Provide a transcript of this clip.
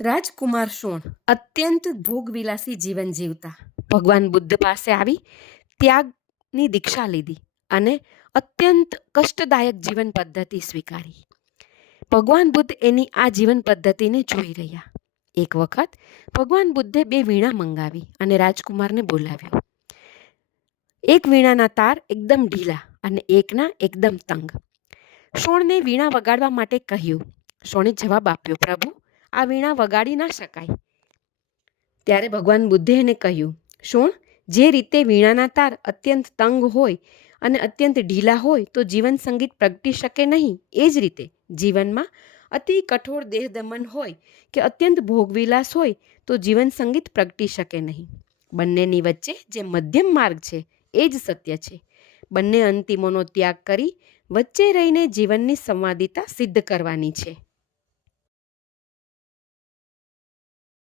રાજકુમાર શોણ અત્યંત ભોગવિલાસી જીવન જીવતા ભગવાન બુદ્ધ પાસે આવી ત્યાગની દીક્ષા લીધી અને અત્યંત કષ્ટદાયક જીવન પદ્ધતિ સ્વીકારી. ભગવાન બુદ્ધ એની આ જીવન પદ્ધતિને જોઈ રહ્યા. એક વખત ભગવાન બુદ્ધે 2 વીણા મંગાવી અને રાજકુમારને બોલાવ્યો. એક વીણાના તાર એકદમ ઢીલા અને એકના એકદમ તંગ. શોણને વીણા વગાડવા માટે કહ્યું. શોણે જવાબ આપ્યો, પ્રભુ, આ વીણા વગાડી ના શકાય. ત્યારે ભગવાન બુદ્ધે એને કહ્યું, શોણ, જે રીતે વીણાના તાર અત્યંત તંગ હોય અને અત્યંત ઢીલા હોય તો જીવન સંગીત પ્રગટી શકે નહીં, એ જ રીતે જીવનમાં અતિ કઠોર દેહ દમન હોય કે અત્યંત ભોગવિલાસ હોય તો જીવન સંગીત પ્રગટી શકે નહીં. બંનેની વચ્ચે જે મધ્યમ માર્ગ છે એ જ સત્ય છે. બંને અંતિમોનો ત્યાગ કરી વચ્ચે રહીને જીવનની સંવાદિતા સિદ્ધ કરવાની છે.